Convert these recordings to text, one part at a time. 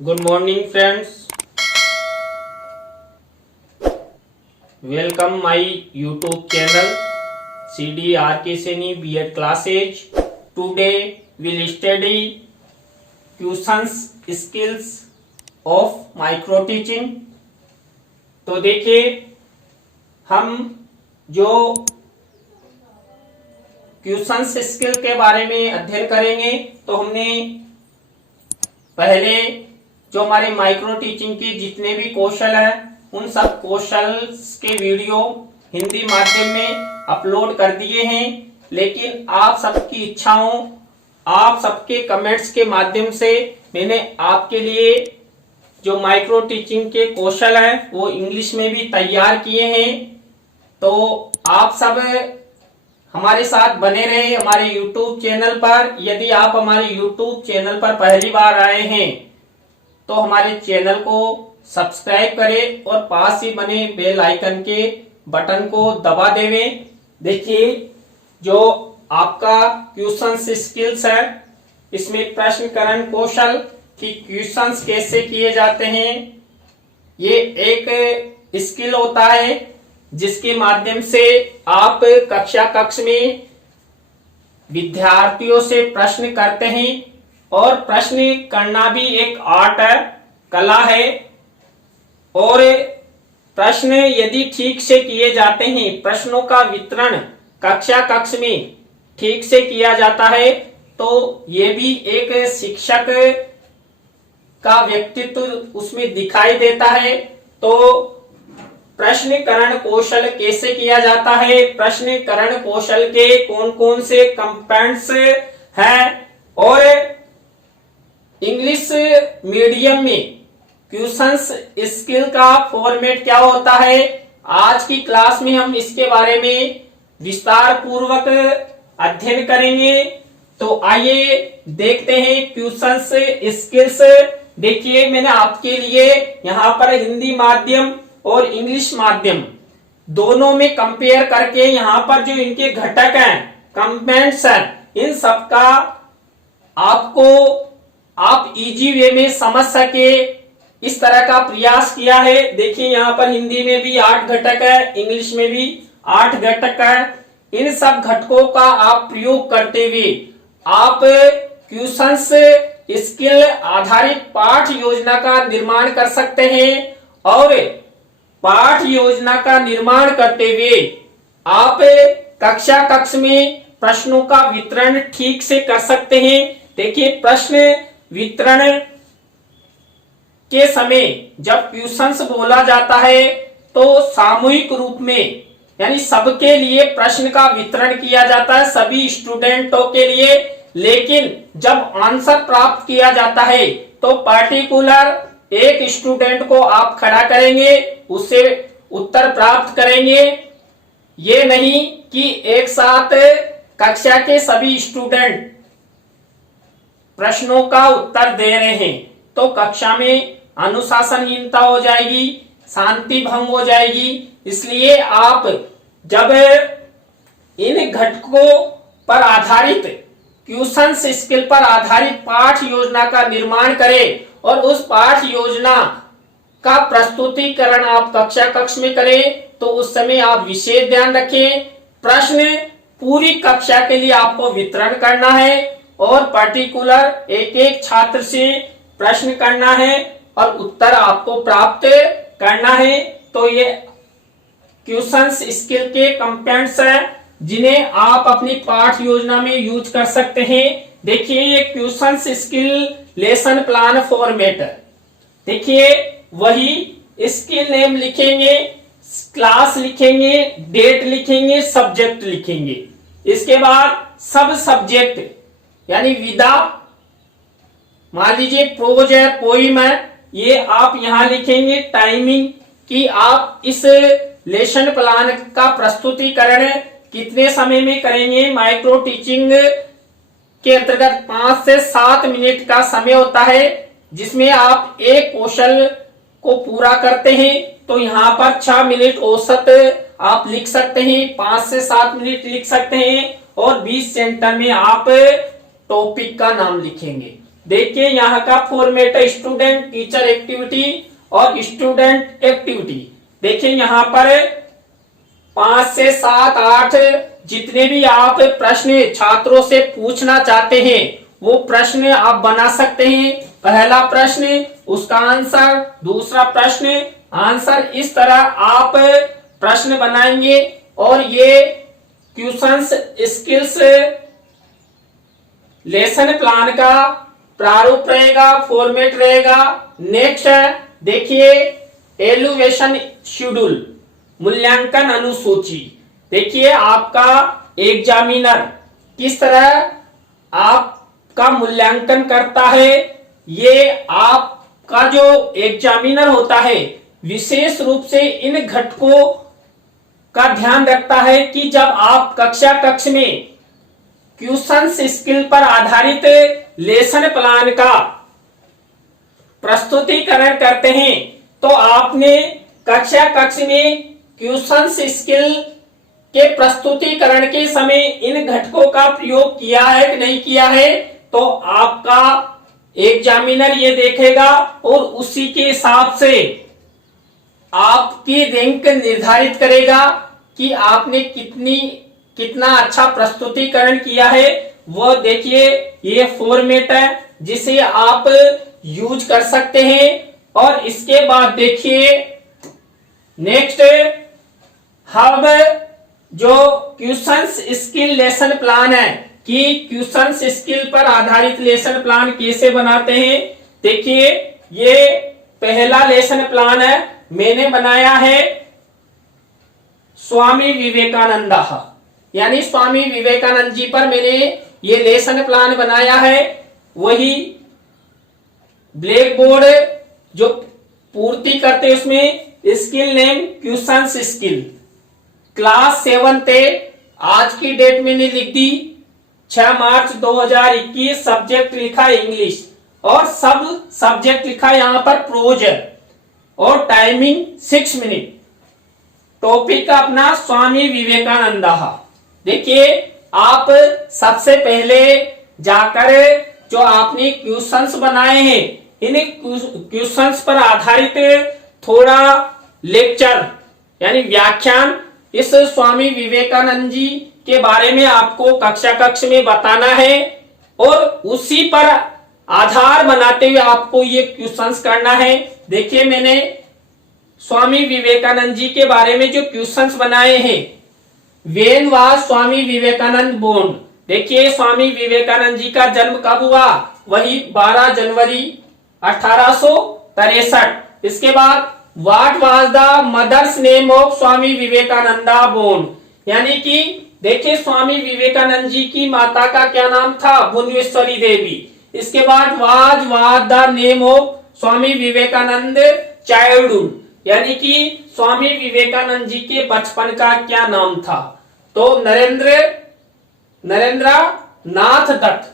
Good morning, friends. Welcome my YouTube channel CDRK Seni B.Ed classes. Today we'll study questions skills of micro teaching. तो देखिए हम जो questions skill के बारे में अध्ययन करेंगे तो हमने पहले जो हमारे माइक्रो टीचिंग के जितने भी कौशल हैं उन सब कौशल के वीडियो हिंदी माध्यम में अपलोड कर दिए हैं, लेकिन आप सबकी इच्छाओं आप सबके कमेंट्स के माध्यम से मैंने आपके लिए जो माइक्रो टीचिंग के कौशल हैं वो इंग्लिश में भी तैयार किए हैं। तो आप सब हमारे साथ बने रहे हमारे YouTube चैनल पर। यदि आप हमारे YouTube चैनल पर पहली बार आए हैं तो हमारे चैनल को सब्सक्राइब करें और पास ही बने बेल आइकन के बटन को दबा देवें। देखिए जो आपका क्वेश्चन स्किल्स है इसमें प्रश्नकरण कौशल कि क्वेश्चंस कैसे किए जाते हैं, ये एक स्किल होता है जिसके माध्यम से आप कक्ष में विद्यार्थियों से प्रश्न करते हैं और प्रश्न करना भी एक आर्ट है, कला है। और प्रश्न यदि ठीक से किए जाते हैं, प्रश्नों का वितरण कक्ष में ठीक से किया जाता है तो ये भी एक शिक्षक का व्यक्तित्व उसमें दिखाई देता है। तो प्रश्नकरण कौशल कैसे किया जाता है, प्रश्नकरण कौशल के कौन कौन से कंपोनेंट्स हैं और इंग्लिश मीडियम में क्वेश्चंस स्किल का फॉर्मेट क्या होता है, आज की क्लास में हम इसके बारे में विस्तार पूर्वक अध्ययन करेंगे। तो आइए देखते हैं क्वेश्चंस स्किल्स। देखिए मैंने आपके लिए यहाँ पर हिंदी माध्यम और इंग्लिश माध्यम दोनों में कंपेयर करके यहाँ पर जो इनके घटक हैं कंपोनेंट्स हैं इन सब का आपको आप इजी वे में समझ सके इस तरह का प्रयास किया है। देखिए यहाँ पर हिंदी में भी 8 घटक है, इंग्लिश में भी 8 घटक है। इन सब घटकों का आप प्रयोग करते हुए आप क्वेश्चंस स्किल आधारित पाठ योजना का निर्माण कर सकते हैं और पाठ योजना का निर्माण करते हुए आप कक्ष में प्रश्नों का वितरण ठीक से कर सकते हैं। देखिए प्रश्न वितरण के समय जब क्वेश्चंस बोला जाता है तो सामूहिक रूप में यानी सबके लिए प्रश्न का वितरण किया जाता है, सभी स्टूडेंटों के लिए। लेकिन जब आंसर प्राप्त किया जाता है तो पार्टिकुलर एक स्टूडेंट को आप खड़ा करेंगे, उससे उत्तर प्राप्त करेंगे। ये नहीं कि एक साथ कक्षा के सभी स्टूडेंट प्रश्नों का उत्तर दे रहे हैं तो कक्षा में अनुशासनहीनता हो जाएगी, शांति भंग हो जाएगी। इसलिए आप जब इन घटकों पर आधारित क्वेश्चन स्किल पर आधारित पाठ योजना का निर्माण करें और उस पाठ योजना का प्रस्तुतिकरण आप कक्ष में करें तो उस समय आप विशेष ध्यान रखें। प्रश्न पूरी कक्षा के लिए आपको वितरण करना है और पर्टिकुलर एक एक छात्र से प्रश्न करना है और उत्तर आपको प्राप्त करना है। तो ये क्वेश्चन स्किल के कंपोनेंट्स हैं जिन्हें आप अपनी पाठ योजना में यूज कर सकते हैं। देखिए ये question skill lesson plan format है। देखिए वही स्किल नेम लिखेंगे, क्लास लिखेंगे, डेट लिखेंगे, सब्जेक्ट लिखेंगे। इसके बाद सब सब्जेक्ट यानी विधा, मान लीजिए प्रोज है, पोइम है, ये आप यहां लिखेंगे। टाइमिंग कि आप इस लेसन प्लान का प्रस्तुतिकरण कितने समय में करेंगे। माइक्रो टीचिंग के अंतर्गत 5 से 7 मिनट का समय होता है जिसमें आप एक कौशल को पूरा करते हैं। तो यहाँ पर 6 मिनट औसत आप लिख सकते हैं, 5 से 7 मिनट लिख सकते हैं और 20 सेंटर में आप टॉपिक का नाम लिखेंगे। देखिए यहाँ का फॉर्मेट है स्टूडेंट टीचर एक्टिविटी और स्टूडेंट एक्टिविटी। देखिए यहाँ पर 5 से 7 8 जितने भी आप प्रश्न छात्रों से पूछना चाहते हैं वो प्रश्न आप बना सकते हैं। पहला प्रश्न उसका आंसर, दूसरा प्रश्न आंसर, इस तरह आप प्रश्न बनाएंगे और ये क्वेश्चंस स्किल्स लेसन प्लान का प्रारूप रहेगा, फॉर्मेट रहेगा। नेक्स्ट देखिए एलुवेशन शेड्यूल, मूल्यांकन अनुसूची। देखिए आपका एग्जामिनर किस तरह आपका मूल्यांकन करता है। ये आपका जो एग्जामिनर होता है विशेष रूप से इन घटकों का ध्यान रखता है कि जब आप कक्षा में क्वेश्चंस स्किल पर आधारित लेसन प्लान का प्रस्तुतिकरण करते हैं तो आपने कक्षा में क्वेश्चंस स्किल के प्रस्तुतिकरण के समय इन घटकों का प्रयोग किया है कि नहीं किया है, तो आपका एग्जामिनर ये देखेगा और उसी के हिसाब से आपकी रैंक निर्धारित करेगा कि आपने कितना अच्छा प्रस्तुतिकरण किया है। वो देखिए ये फॉर्मेट है जिसे आप यूज कर सकते हैं। और इसके बाद देखिए नेक्स्ट हम जो क्वेश्चंस स्किल लेसन प्लान है कि क्वेश्चंस स्किल पर आधारित लेसन प्लान कैसे बनाते हैं। देखिए ये पहला लेसन प्लान है, मैंने बनाया है स्वामी विवेकानंद, यानी स्वामी विवेकानंद जी पर मैंने ये लेसन प्लान बनाया है। वही ब्लैक बोर्ड जो पूर्ति करते उसमें skill name questions skill, class 7 आज की डेट मैंने लिख दी 6 मार्च 2021, सब्जेक्ट लिखा इंग्लिश और सब सब्जेक्ट लिखा यहां पर प्रोज है और टाइमिंग 6 मिनट। टॉपिक का अपना स्वामी विवेकानंद। देखिए आप सबसे पहले जाकर जो आपने क्वेश्चंस बनाए हैं इन क्वेश्चंस पर आधारित थोड़ा लेक्चर यानी व्याख्यान इस स्वामी विवेकानंद जी के बारे में आपको कक्षा में बताना है और उसी पर आधार बनाते हुए आपको ये क्वेश्चंस करना है। देखिए मैंने स्वामी विवेकानंद जी के बारे में जो क्वेश्चंस बनाए हैं। When was Swami Vivekananda born. देखिए स्वामी विवेकानंद जी का जन्म कब हुआ, वही 12 जनवरी 1863। इसके बाद what was the mother's name of Swami Vivekananda born, यानी कि देखिए स्वामी विवेकानंद जी की माता का क्या नाम था, भुवनेश्वरी देवी। इसके बाद was the name of Swami Vivekananda childhood, यानी कि स्वामी विवेकानंद जी के बचपन का क्या नाम था, तो नरेंद्र नाथ दत्त।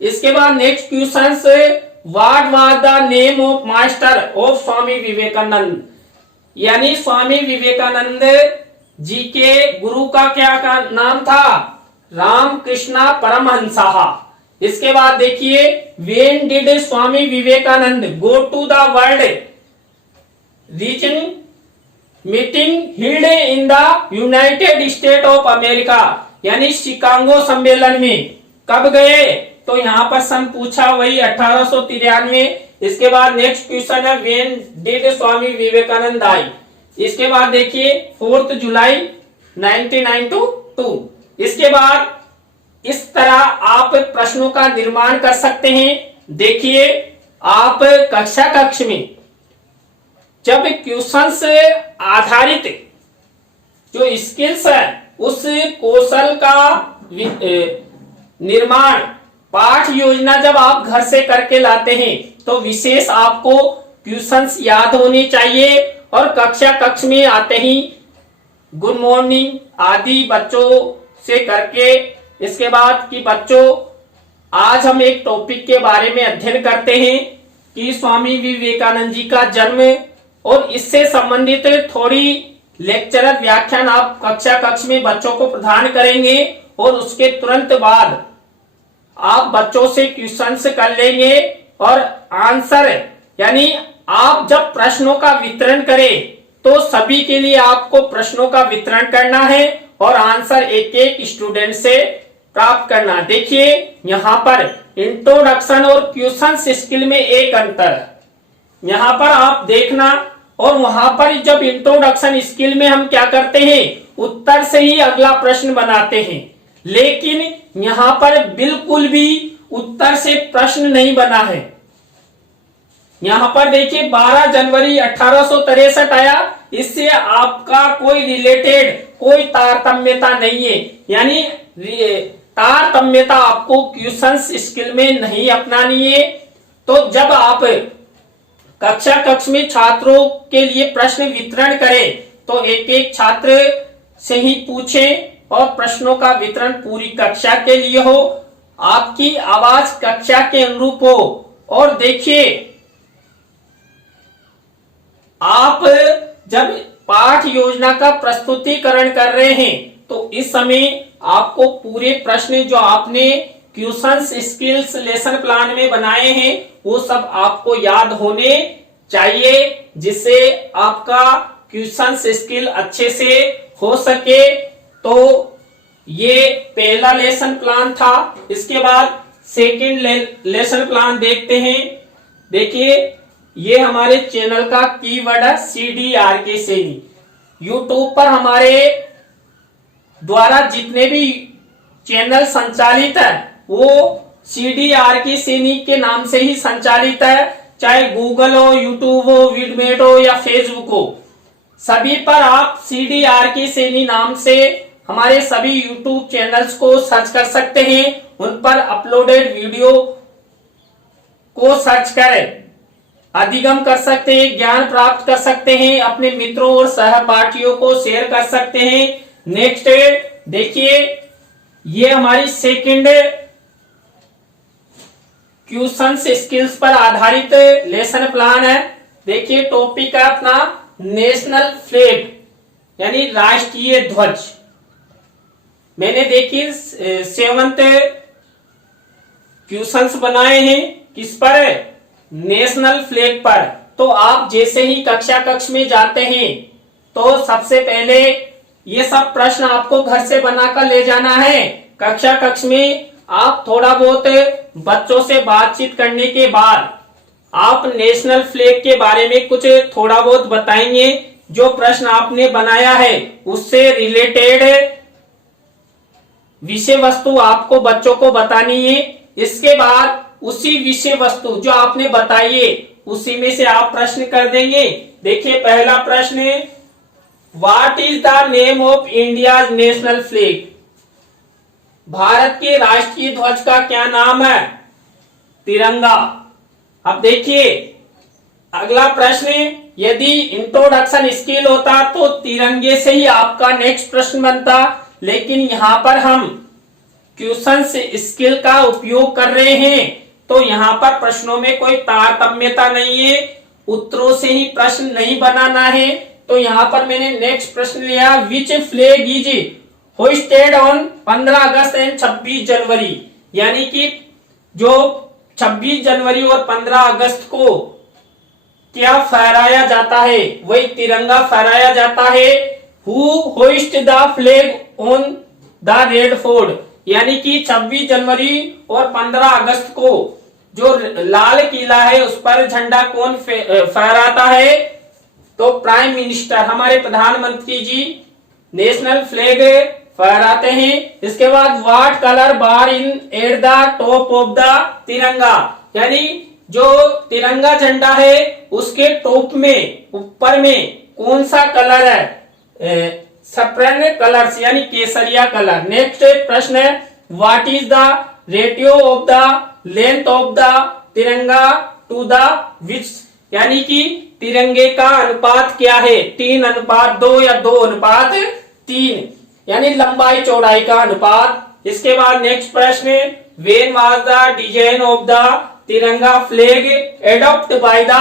इसके बाद next question what was the name of master of Swami Vivekananda, यानी स्वामी विवेकानंद जी के गुरु का क्या नाम था, रामकृष्ण परमहंसा। इसके बाद देखिए when did Swami Vivekananda go to the world religion meeting held in the United State of America, यानी शिकागो सम्मेलन में कब गए, तो यहाँ पर सन पूछा वही 1893। इसके बाद नेक्स्ट क्वेश्चन है when did Swami Vivekananda die. इसके बाद देखिए 4 जुलाई 1992। इसके बाद इस तरह आप प्रश्नों का निर्माण कर सकते हैं। देखिए आप कक्षा में जब क्वेश्चन से आधारित जो स्किल्स है उस कौशल का निर्माण पाठ योजना जब आप घर से करके लाते हैं तो विशेष आपको क्वेश्चंस याद होने चाहिए और कक्षा में आते ही गुड मॉर्निंग आदि बच्चों से करके। इसके बाद कि बच्चों आज हम एक टॉपिक के बारे में अध्ययन करते हैं कि स्वामी विवेकानंद जी का जन्म, और इससे संबंधित थोड़ी लेक्चरर व्याख्यान आप कक्षा में बच्चों को प्रदान करेंगे और उसके तुरंत बाद आप बच्चों से क्वेश्चंस कर लेंगे और आंसर यानी आप जब प्रश्नों का वितरण करें तो सभी के लिए आपको प्रश्नों का वितरण करना है और आंसर एक एक स्टूडेंट से प्राप्त करना। देखिए यहाँ पर इंट्रोडक्शन और क्वेश्चंस स्किल में एक अंतर है, यहाँ पर आप देखना। और वहां पर जब इंट्रोडक्शन स्किल में हम क्या करते हैं, उत्तर से ही अगला प्रश्न बनाते हैं, लेकिन यहाँ पर बिल्कुल भी उत्तर से प्रश्न नहीं बना है। यहाँ पर देखिए 12 जनवरी 1863 आया, इससे आपका कोई रिलेटेड कोई तारतम्यता नहीं है, यानी तारतम्यता आपको क्वेश्चंस स्किल में नहीं अपनानी है। तो जब आप कक्ष में छात्रों के लिए प्रश्न वितरण करें तो एक एक छात्र से ही पूछें और प्रश्नों का वितरण पूरी कक्षा के लिए हो, आपकी आवाज कक्षा के अनुरूप हो। और देखिए आप जब पाठ योजना का प्रस्तुतिकरण कर रहे हैं तो इस समय आपको पूरे प्रश्न जो आपने क्वेश्चंस स्किल्स लेसन प्लान में बनाए हैं वो सब आपको याद होने चाहिए, जिससे आपका क्वेश्चंस स्किल अच्छे से हो सके। तो ये पहला लेसन प्लान था। इसके बाद सेकंड लेसन प्लान देखते हैं। देखिए ये हमारे चैनल का कीवर्ड है CDRK सैनी। यूट्यूब पर हमारे द्वारा जितने भी चैनल संचालित है वो CDRK सैनी के नाम से ही संचालित है, चाहे गूगल हो, यूट्यूब हो, विडमेट हो या फेसबुक हो, सभी पर आप CDRK सैनी नाम से हमारे सभी यूट्यूब चैनल्स को सर्च कर सकते हैं। उन पर अपलोडेड वीडियो को सर्च करें, अधिगम कर सकते हैं, ज्ञान प्राप्त कर सकते हैं, अपने मित्रों और सहपाठियों को शेयर कर सकते हैं। नेक्स्ट देखिए ये हमारी सेकंड क्वेश्चंस स्किल्स पर आधारित लेसन प्लान है। देखिए टॉपिक है अपना नेशनल फ्लैग यानी राष्ट्रीय ध्वज। मैंने देखिए 7th क्वेश्चंस बनाए हैं किस पर, नेशनल फ्लैग पर। तो आप जैसे ही कक्ष में जाते हैं तो सबसे पहले ये सब प्रश्न आपको घर से बनाकर ले जाना है। कक्ष में आप थोड़ा बहुत बच्चों से बातचीत करने के बाद आप नेशनल फ्लैग के बारे में कुछ थोड़ा बहुत बताएंगे। जो प्रश्न आपने बनाया है उससे रिलेटेड विषय वस्तु आपको बच्चों को बतानी है। इसके बाद उसी विषय वस्तु जो आपने बताई है उसी में से आप प्रश्न कर देंगे। देखिए पहला प्रश्न है, what is the name of India's national flag? Bharat के राष्ट्रीय ध्वज का क्या नाम है? तिरंगा। अब देखिए अगला प्रश्न, यदि इंट्रोडक्शन स्किल होता तो तिरंगे से ही आपका नेक्स्ट प्रश्न बनता, लेकिन यहाँ पर हम क्वेश्चन स्किल का उपयोग कर रहे हैं तो यहाँ पर प्रश्नों में कोई तारतम्यता नहीं है, उत्तरों से ही प्रश्न नहीं बनाना है। तो यहाँ पर मैंने नेक्स्ट प्रश्न लिया, which flag is hoisted on 15 August and 26 January? यानी कि जो 26 जनवरी और 15 अगस्त को क्या फहराया जाता है, वही तिरंगा फहराया जाता है। Who hoist the flag on the red fort? यानी कि 26 जनवरी और 15 अगस्त को जो लाल किला है उस पर झंडा कौन फहराता है? तो प्राइम मिनिस्टर, हमारे प्रधानमंत्री जी नेशनल फ्लैग फहराते हैं। इसके बाद what colour bar in at the top of the तिरंगा? यानी जो तिरंगा झंडा है उसके टॉप में, ऊपर में कौन सा कलर है? सप्रेन कलर्स यानी केसरिया कलर। नेक्स्ट प्रश्न है, what is the ratio of the length of the तिरंगा टू द विड्थ? यानी कि तिरंगे का अनुपात क्या है? 3:2 या 2:3, यानी लंबाई चौड़ाई का अनुपात। इसके बाद नेक्स्ट प्रश्न, when was the design of the Tiranga flag adopt by the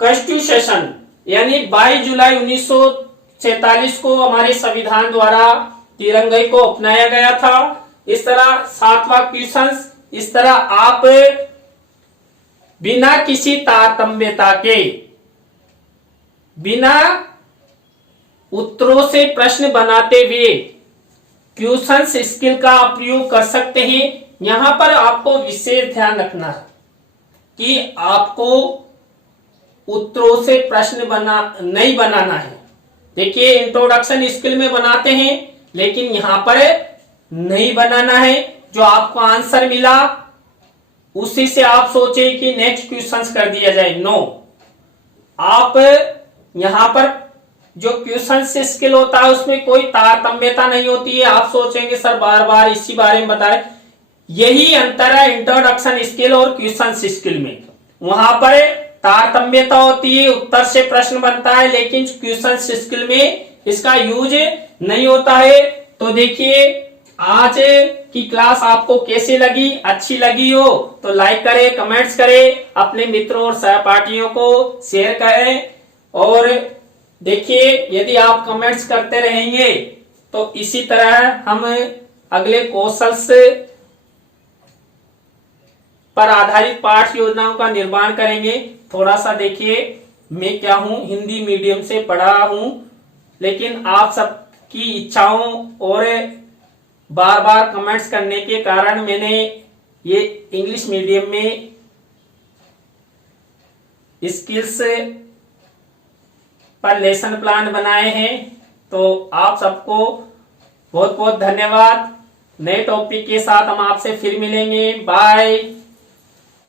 constitution? यानी 22 जुलाई 1947 को हमारे संविधान द्वारा तिरंगे को अपनाया गया था। इस तरह 7वां क्वेश्चन, इस तरह आप बिना किसी तारतम्यता के, बिना उत्तरों से प्रश्न बनाते हुए क्वेश्चन स्किल का प्रयोग कर सकते हैं। यहां पर आपको विशेष ध्यान रखना है कि आपको उत्तरों से प्रश्न नहीं बनाना है। देखिए इंट्रोडक्शन स्किल में बनाते हैं, लेकिन यहां पर नहीं बनाना है। जो आपको आंसर मिला उसी से आप सोचे कि नेक्स्ट क्वेश्चन कर दिया जाए, नो। आप यहां पर जो क्वेश्चन स्किल होता है उसमें कोई तारतम्यता नहीं होती है। आप सोचेंगे सर बार बार इसी बारे में बताए, यही अंतर है इंट्रोडक्शन स्किल और क्वेश्चन स्किल में। वहां पर तारतम्यता होती है, उत्तर से प्रश्न बनता है, लेकिन क्वेश्चन स्किल में इसका यूज नहीं होता है। तो देखिए आज की क्लास आपको कैसी लगी? अच्छी लगी हो तो लाइक करें, कमेंट्स करें, अपने मित्रों और सहपाठियों को शेयर करें। और देखिए यदि आप कमेंट्स करते रहेंगे तो इसी तरह हम अगले कौशल्स पर आधारित पाठ योजनाओं का निर्माण करेंगे। थोड़ा सा देखिए मैं क्या हूं, हिंदी मीडियम से पढ़ा हूं, लेकिन आप सबकी इच्छाओं और बार बार कमेंट्स करने के कारण मैंने ये इंग्लिश मीडियम में स्किल्स पर लेसन प्लान बनाए हैं। तो आप सबको बहुत बहुत धन्यवाद। नए टॉपिक के साथ हम आपसे फिर मिलेंगे। बाय।